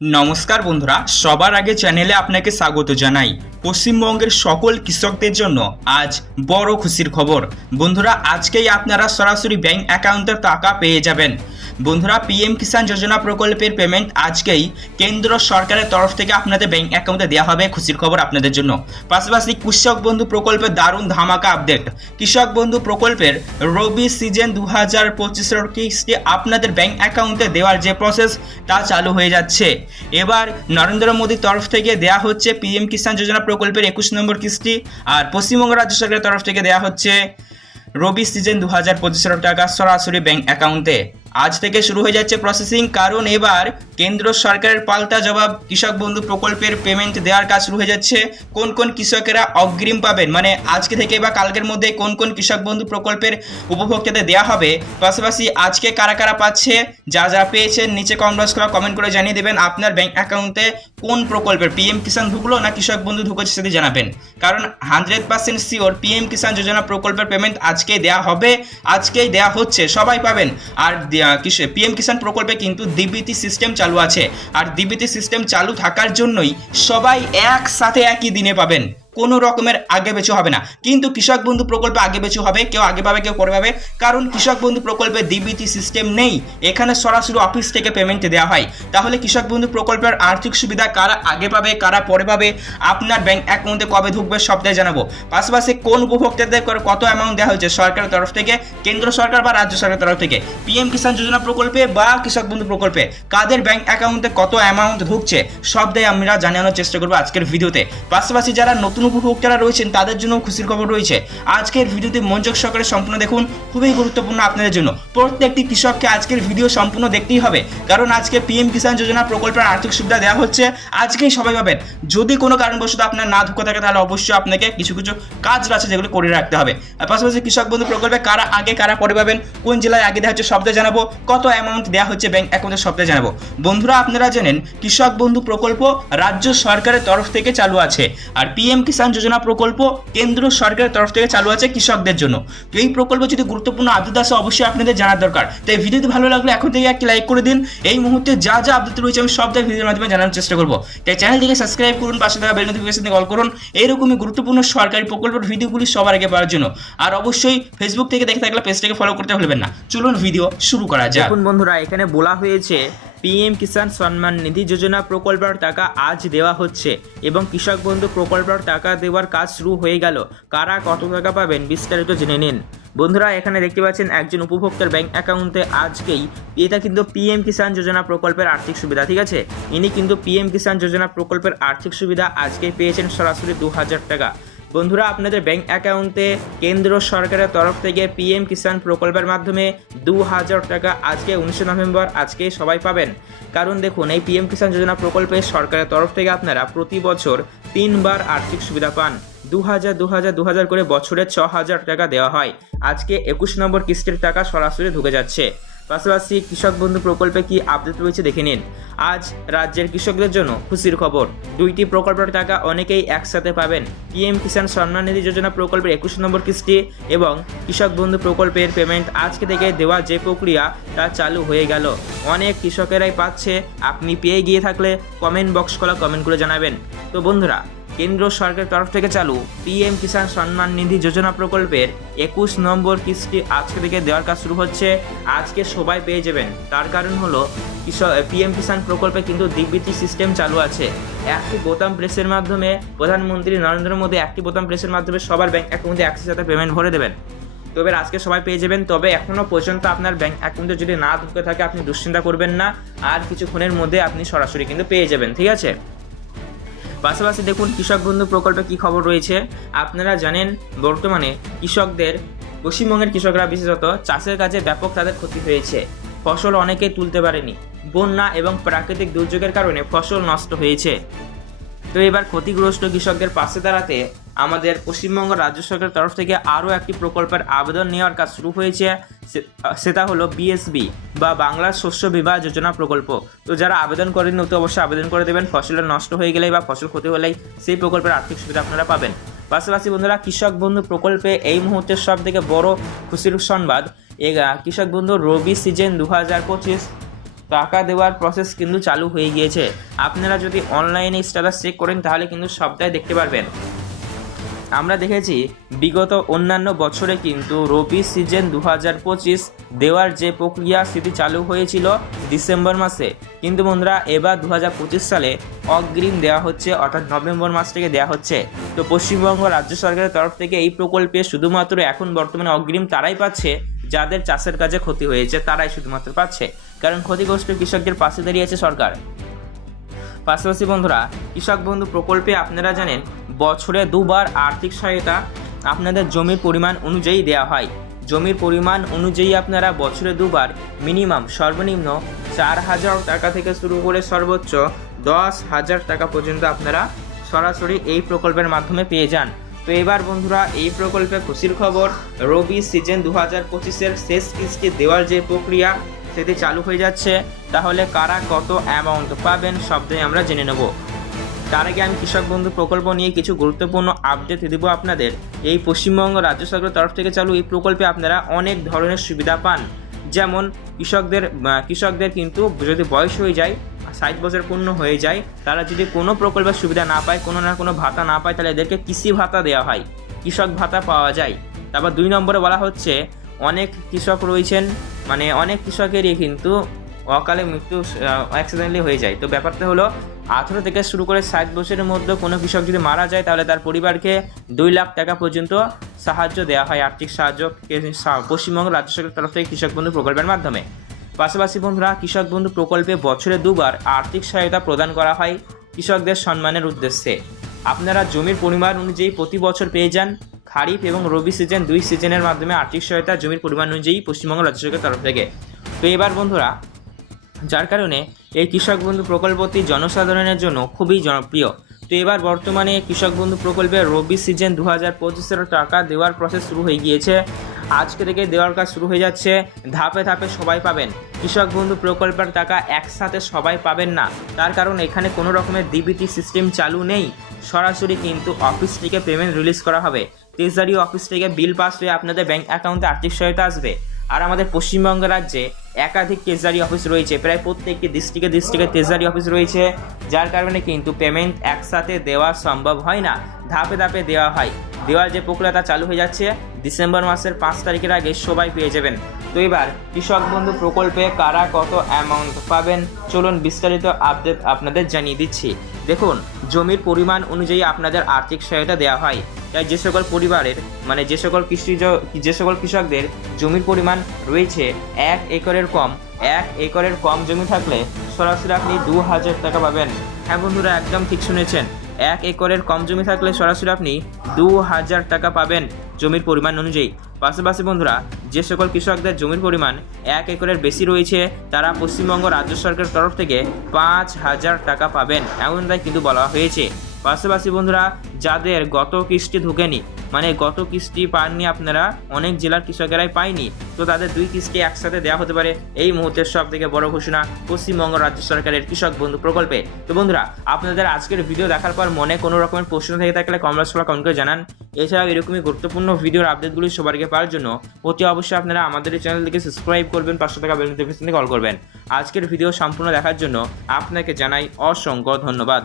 নমস্কার বন্ধুরা, সবার আগে চ্যানেলে আপনাকে স্বাগত জানাই। পশ্চিমবঙ্গের সকল কৃষকদের জন্য আজ বড় খুশির খবর। বন্ধুরা, আজকেই আপনারা সরাসরি ব্যাংক অ্যাকাউন্টের টাকা পেয়ে যাবেন। বন্ধুরা, পিএম কিষাণ যোজনা প্রকল্পের পেমেন্ট আজকেই কেন্দ্র সরকারের তরফ থেকে আপনাদের ব্যাংক অ্যাকাউন্টে দেওয়া হবে খুশির খবর আপনাদের জন্য। পাশাপাশি কৃষক বন্ধু প্রকল্পের দারুণ ধামাকা আপডেট। কৃষক বন্ধু প্রকল্পের রবি সিজন দু হাজার পঁচিশের কিস্তি আপনাদের ব্যাংক অ্যাকাউন্টে দেওয়ার যে প্রসেস তা চালু হয়ে যাচ্ছে। এবার নরেন্দ্র মোদীর তরফ থেকে দেয়া হচ্ছে পিএম কিষাণ যোজনা প্রকল্পের একুশ নম্বর কিস্তি, আর পশ্চিমবঙ্গ রাজ্য সরকারের তরফ থেকে দেয়া হচ্ছে রবি সিজন দু হাজার পঁচিশের টাকা সরাসরি ব্যাঙ্ক অ্যাকাউন্টে। আজ থেকে শুরু হয়ে যাচ্ছে প্রসেসিং কারণ এবার কেন্দ্র সরকারের পাল্টা জবাব কৃষক বন্ধু প্রকল্পের পেমেন্ট দেওয়ার কাজ শুরু হয়ে যাচ্ছে। কোন কোন কৃষকেরা অগ্রিম পাবেন? মানে আজকে থেকে বা কালকের মধ্যে কোন কোন কৃষক বন্ধু প্রকল্পের উপভোক্তাদের দেওয়া হবে? পাশাপাশি আজকে কারা কারা পাচ্ছে? যা যা পেয়েছেন, নিচে কমেন্ট করে কমেন্ট করে জানিয়ে দেবেন। আপনার ব্যাঙ্ক অ্যাকাউন্টে কোন প্রকল্পের? পিএম কিষাণ ঢুকলো না কৃষক বন্ধু ঢুকেছে সেটি জানাবেন। কারণ hundred percent sure PM Kisan Yojana প্রকল্পের পেমেন্ট আজকেই দেওয়া হবে, আজকেই দেওয়া হচ্ছে, সবাই পাবেন। আর পিএম কিষাণ প্রকল্পে কিন্তু ডিবিটি সিস্টেম চালু আছে। আর ডিবিটি সিস্টেম চালু থাকার জন্যই সবাই একসাথে একই দিনে পাবেন। কোনো রকমের আগে বেচু হবে না। কিন্তু কৃষক বন্ধু প্রকল্পে আগে বেচু হবে, কেউ আগে পাবে, কেউ পরে পাবে। কারণ কৃষক বন্ধু প্রকল্পে ডিবিটি সিস্টেম নেই। এখানে সরাসরি অফিস থেকে পেমেন্ট দেওয়া হয়। তাহলে কৃষক বন্ধু প্রকল্পের আর্থিক সুবিধা কারা আগে পাবে, কারা পরে পাবে, আপনার ব্যাংক অ্যাকাউন্টে কবে ঢুকবে, সবটাই জানাব। পাশাপাশি কোন উপভোক্তাদের কত অ্যামাউন্ট দেওয়া হয়েছে, সরকারের তরফ থেকে, কেন্দ্র সরকার বা রাজ্য সরকারের তরফ থেকে পিএম কিষাণ যোজনা প্রকল্পে বা কৃষক বন্ধু প্রকল্পে, কাদের ব্যাংক অ্যাকাউন্টে কত অ্যামাউন্ট ঢুকছে, সবটাই আমরা জানানোর চেষ্টা করব আজকের ভিডিওতে। পাশাপাশি যারা নতুন উপভোক্তারা রয়েছেন, তাদের জন্য খুশির খবর রয়েছে। আজকের ভিডিওতে মনোযোগ সহকারে সম্পূর্ণ দেখুন। খুবই গুরুত্বপূর্ণ আপনাদের জন্য। প্রত্যেকটি কৃষককে আজকের ভিডিও সম্পূর্ণ দেখতেই হবে। কারণ আজকে পিএম কিষাণ যোজনা প্রকল্পের আর্থিক সুবিধা দেওয়া হচ্ছে। আজকেই সবাই পাবেন যদি কোনো কারণবশত আপনার না ঢুকে থাকে, তাহলে অবশ্যই আপনাকে কিছু কিছু কাজ আছে যেগুলো করে রাখতে হবে। পাশাপাশি কৃষক বন্ধু প্রকল্পে কারা আগে, কারা পরে পাবেন কোন জেলায় আগে দেওয়া হচ্ছে সবটাই জানাব, কত অ্যামাউন্ট দেওয়া হচ্ছে ব্যাংক অ্যাকাউন্টে সবটাই জানাব। বন্ধুরা, আপনারা জানেন, কৃষক বন্ধু প্রকল্প রাজ্য সরকারের তরফ থেকে চালু আছে। আর পিএম যোজনা প্রকল্প কেন্দ্র সরকারের তরফ থেকে চালু আছে কৃষকদের জন্য। তো এই প্রকল্প যদি গুরুত্বপূর্ণ আপডেট আসে অবশ্যই আপনাদের জানার দরকার। তাই ভিডিওটি ভালো লাগলে এখন থেকে একটি লাইক করে দিন। এই মুহূর্তে যা যা আপডেট রয়েছে আমি সবটাই ভিডিওর মাধ্যমে জানার চেষ্টা করব। তাই চ্যানেলটিকে সাবস্ক্রাইব করুন, পাশে থাকা বেল নোটিফিকেশন কল করুন। এরকমই গুরুত্বপূর্ণ সরকারি প্রকল্পের ভিডিওগুলি সবার আগে পাওয়ার জন্য। আর অবশ্যই ফেসবুক থেকে দেখে থাকলে পেজটাকে ফলো করতে ভুলবেন না। চলুন ভিডিও শুরু করা যাক। বন্ধুরা, এখানে বলা হয়েছে পিএম কিষাণ সম্মান নিধি যোজনা প্রকল্পের টাকা আজ দেওয়া হচ্ছে এবং কৃষক বন্ধু প্রকল্পের টাকা দেওয়ার কাজ শুরু হয়ে গেল। কারা কত টাকা পাবেন বিস্তারিত জেনে নিন। বন্ধুরা, এখানে দেখতে পাচ্ছেন একজন উপভোক্তার ব্যাংক অ্যাকাউন্টে আজকেই এটা কিন্তু পিএম কিষাণ যোজনা প্রকল্পের আর্থিক সুবিধা, ঠিক আছে? ইনি কিন্তু পিএম কিষাণ যোজনা প্রকল্পের আর্থিক সুবিধা আজকেই পেয়েছেন সরাসরি দু হাজার টাকা। বন্ধুরা, আপনাদের ব্যাংক অ্যাকাউন্টে কেন্দ্র সরকারের তরফ থেকে পিএম কিষাণ প্রকল্পের মাধ্যমে দু হাজার টাকা আজকে উনিশে নভেম্বর আজকে সবাই পাবেন। কারণ দেখুন, এই পিএম কিষাণ যোজনা প্রকল্পে সরকারের তরফ থেকে আপনারা প্রতি বছর তিনবার আর্থিক সুবিধা পান। দু হাজার দু হাজার দু হাজার করে বছরে ছ হাজার টাকা দেওয়া হয়। আজকে একুশ নম্বর কিস্তির টাকা সরাসরি ঢুকে যাচ্ছে। পাশাপাশি কৃষক বন্ধু প্রকল্পে কি আপডেট রয়েছে দেখে নিন। আজ রাজ্যের কৃষকদের জন্য খুশির খবর। দুইটি প্রকল্পের টাকা অনেকেই একসাথে পাবেন। পিএম কিষাণ সম্মান নিধি যোজনা প্রকল্পের একুশ নম্বর কিস্তি এবং কৃষক বন্ধু প্রকল্পের পেমেন্ট আজকে থেকে দেওয়া যে প্রক্রিয়া তা চালু হয়ে গেল। অনেক কৃষকেরাই পাচ্ছে। আপনি পেয়ে গিয়ে থাকলে কমেন্ট বক্স খোলা কমেন্ট করে জানাবেন। তো বন্ধুরা কেন্দ্র সরকারের তরফ থেকে চালু পিএম কিষাণ সম্মান নিধি যোজনা প্রকল্পের একুশ নম্বর কিস্তি আজকে থেকে দেওয়ার কাজ শুরু হচ্ছে। আজকে সবাই পেয়ে যাবেন। তার কারণ হলো পিএম কিষাণ প্রকল্পে কিন্তু ডিবিটি সিস্টেম চালু আছে। একটি বোতাম প্রেসের মাধ্যমে প্রধানমন্ত্রী নরেন্দ্র মোদী একটি বোতাম প্রেসের মাধ্যমে সবার ব্যাংক অ্যাকাউন্টে একসাথে সাথে পেমেন্ট ভরে দেবেন। তবে আজকে সবাই পেয়ে যাবেন। তবে এখনও পর্যন্ত আপনার ব্যাংক অ্যাকাউন্টে যদি না ঢুকে থাকে, আপনি দুশ্চিন্তা করবেন না। আর কিছুক্ষণের মধ্যে আপনি সরাসরি কিন্তু পেয়ে যাবেন। ঠিক আছে? পাশাপাশি দেখুন কৃষক বন্ধু প্রকল্পে কি খবর রয়েছে। আপনারা জানেন, বর্তমানে কৃষকদের, পশ্চিমবঙ্গের কৃষকরা বিশেষত চাষের কাজে ব্যাপক তাদের ক্ষতি হয়েছে। ফসল অনেকেই তুলতে পারেনি। বন্যা এবং প্রাকৃতিক দুর্যোগের কারণে ফসল নষ্ট হয়েছে। তো এবার ক্ষতিগ্রস্ত কৃষকদের পাশে দাঁড়াতে আমাদের পশ্চিমবঙ্গ রাজ্য সরকারের তরফ থেকে আরও একটি প্রকল্পের আবেদন নেওয়ার কাজ শুরু হয়েছে। সেটা হলো বিএসবি বা বাংলার শস্য বিমা যোজনা প্রকল্প। তো যারা আবেদন করেন অতি অবশ্যই আবেদন করে দেবেন। ফসলের নষ্ট হয়ে গেলেই বা ফসল ক্ষতি হলেই সেই প্রকল্পের আর্থিক সুবিধা আপনারা পাবেন। পাশাপাশি বন্ধুরা, কৃষক বন্ধু প্রকল্পে এই মুহূর্তে সব থেকে বড় খুশির সংবাদ কৃষক বন্ধু রবি সিজন দু হাজার পঁচিশ টাকা দেওয়ার প্রসেস কিন্তু চালু হয়ে গিয়েছে। আপনারা যদি অনলাইনে স্ট্যাটাস চেক করেন তাহলে কিন্তু সবটাই দেখতে পারবেন। আমরা দেখেছি বিগত অন্যান্য বছরে কিন্তু রবি সিজন দু হাজার পঁচিশ দেওয়ার যে প্রক্রিয়া সেটি চালু হয়েছিল ডিসেম্বর মাসে। কিন্তু বন্ধুরা, এবার দু হাজার পঁচিশ সালে অগ্রিম দেওয়া হচ্ছে, অর্থাৎ নভেম্বর মাস থেকে দেওয়া হচ্ছে। তো পশ্চিমবঙ্গ রাজ্য সরকারের তরফ থেকে এই প্রকল্পে শুধুমাত্র এখন বর্তমানে অগ্রিম তারাই পাচ্ছে, যাদের চাষের কাজে ক্ষতি হয়েছে তারাই শুধুমাত্র পাচ্ছে। কারণ ক্ষতিগ্রস্ত কৃষকদের পাশে দাঁড়িয়েছে সরকার। পাশাপাশি বন্ধুরা, কৃষক বন্ধু প্রকল্পে আপনারা জানেন, বছরে দুবার আর্থিক সহায়তা আপনাদের জমির পরিমাণ অনুযায়ী দেওয়া হয়। জমির পরিমাণ অনুযায়ী আপনারা বছরে দুবার মিনিমাম সর্বনিম্ন চার হাজার টাকা থেকে শুরু করে সর্বোচ্চ দশ হাজার টাকা পর্যন্ত আপনারা সরাসরি এই প্রকল্পের মাধ্যমে পেয়ে যান। তো এবার বন্ধুরা, এই প্রকল্পে খুশির খবর, রবি সিজন দু হাজার পঁচিশের শেষ কিস্তি দেওয়ার যে প্রক্রিয়া সেটি চালু হয়ে যাচ্ছে, তাহলে কারা কত অ্যামাউন্ট পাবেন সবটাই আমরা জেনে নেব। তার আগে আমি কৃষক বন্ধু প্রকল্প নিয়ে কিছু গুরুত্বপূর্ণ আপডেট দেবো আপনাদের। এই পশ্চিমবঙ্গ রাজ্য সরকারের তরফ থেকে চালু এই প্রকল্পে আপনারা অনেক ধরনের সুবিধা পান। যেমন কৃষকদের কৃষকদের কিন্তু যদি বয়স হয়ে যায়, ষাট বছর পূর্ণ হয়ে যায়, তারা যদি কোনো প্রকল্পের সুবিধা না পায়, কোনো না কোনো ভাতা না পায়, তাহলে এদেরকে কৃষি ভাতা দেওয়া হয়। কৃষক ভাতা পাওয়া যায়। তারপর দুই নম্বরে বলা হচ্ছে অনেক কৃষক রয়েছেন মানে অনেক কৃষকেরই কিন্তু অকালে মৃত্যু অ্যাক্সিডেন্টলি হয়ে যায়। তো ব্যাপারটা হলো, আঠেরো থেকে শুরু করে ষাট বছরের মধ্যে কোনো কৃষক যদি মারা যায়, তাহলে তার পরিবারকে দুই লাখ টাকা পর্যন্ত সাহায্য দেওয়া হয় আর্থিক সাহায্য পশ্চিমবঙ্গ রাজ্য সরকারের তরফ থেকে কৃষক বন্ধু প্রকল্পের মাধ্যমে। পাশাপাশি বন্ধুরা, কৃষক বন্ধু প্রকল্পে বছরে দুবার আর্থিক সহায়তা প্রদান করা হয় কৃষকদের সম্মানের উদ্দেশ্যে। আপনারা জমির পরিমাণ অনুযায়ী প্রতি বছর পেয়ে যান খারিফ এবং রবি সিজন দুই সিজনের মাধ্যমে আর্থিক সহায়তা জমির পরিমাণ অনুযায়ী পশ্চিমবঙ্গ রাজ্য সরকারের তরফ থেকে। তো এবার বন্ধুরা, যার কারণে এই কৃষক বন্ধু প্রকল্পটি জনসাধারণের জন্য খুবই জনপ্রিয়। তো এবার বর্তমানে কৃষক বন্ধু প্রকল্পে রবি সিজন দু হাজার পঁচিশের টাকা দেওয়ার প্রসেস শুরু হয়ে গিয়েছে। আজকে থেকে দেওয়ার কাজ শুরু হয়ে যাচ্ছে। ধাপে ধাপে সবাই পাবেন। কৃষক বন্ধু প্রকল্পের টাকা একসাথে সবাই পাবেন না। তার কারণ এখানে কোনো রকমের ডিবিটি সিস্টেম চালু নেই। সরাসরি কিন্তু অফিস থেকে পেমেন্ট রিলিজ করা হবে। ট্রেজারি অফিস থেকে বিল পাস হয়ে আপনাদের ব্যাংক অ্যাকাউন্টে আর্থিক সহায়তা আসবে। আর আমাদের পশ্চিমবঙ্গ রাজ্যে একাধিক ট্রেজারি অফিস রয়েছে। প্রায় প্রত্যেকটি ডিস্ট্রিক্টে ডিস্ট্রিক্টে ট্রেজারি অফিস রয়েছে। যার কারণে কিন্তু পেমেন্ট একসাথে দেওয়া সম্ভব হয় না। ধাপে ধাপে দেওয়া হয়। দেওয়ার যে প্রক্রিয়া তা চালু হয়ে যাচ্ছে, ডিসেম্বর মাসের পাঁচ তারিখের আগে সবাই পেয়ে যাবেন। তো এবার, কৃষক বন্ধু প্রকল্পে কারা কত অ্যামাউন্ট পাবেন, চলুন বিস্তারিত আপডেট আপনাদের জানিয়ে দিচ্ছি। দেখুন, জমির পরিমাণ অনুযায়ী আপনাদের আর্থিক সহায়তা দেওয়া হয়। তাই যে সকল পরিবারের মানে যে সকল কৃষিজ, যে সকল কৃষকদের জমির পরিমাণ রয়েছে, এক একরের কম, এক একরের কম জমি থাকলে সরাসরি আপনি দু হাজার টাকা পাবেন। হ্যাঁ বন্ধুরা, একদম ঠিক শুনেছেন। এক একরের কম জমি থাকলে সরাসরি আপনি দু হাজার টাকা পাবেন জমির পরিমাণ অনুযায়ী। পাশাপাশি বন্ধুরা, যে সকল কৃষকদের জমির পরিমাণ এক একরের বেশি রয়েছে, তারা পশ্চিমবঙ্গ রাজ্য সরকারের তরফ থেকে পাঁচ হাজার টাকা পাবেন, এমনটাই কিন্তু বলা হয়েছে। পাশাপাশি বন্ধুরা, যাদের গত কিস্তি ঢুকেনি মানে গত কিস্তি পাননি আপনারা, অনেক জেলার কৃষকেরাই পায়নি। তো তাদের দুই কিস্তি একসাথে দেওয়া হতে পারে। এই মুহূর্তের সব থেকে বড় ঘোষণা, পশ্চিমবঙ্গ রাজ্য সরকারের কৃষক বন্ধু প্রকল্পে। তো বন্ধুরা, আপনাদের আজকের ভিডিও দেখার পর মনে কোনো রকমের প্রশ্ন থেকে থাকলে করে কমেন্ট করে জানান। এছাড়াও এরকমই গুরুত্বপূর্ণ ভিডিওর আপডেটগুলি সবার আগে পাওয়ার জন্য অতি অবশ্যই আপনারা আমাদের এই চ্যানেলটিকে সাবস্ক্রাইব করবেন পাঁচশো টাকা বেল নোটিফিকেশন কল করবেন। আজকের ভিডিও সম্পূর্ণ দেখার জন্য আপনাকে জানাই অসংখ্য ধন্যবাদ।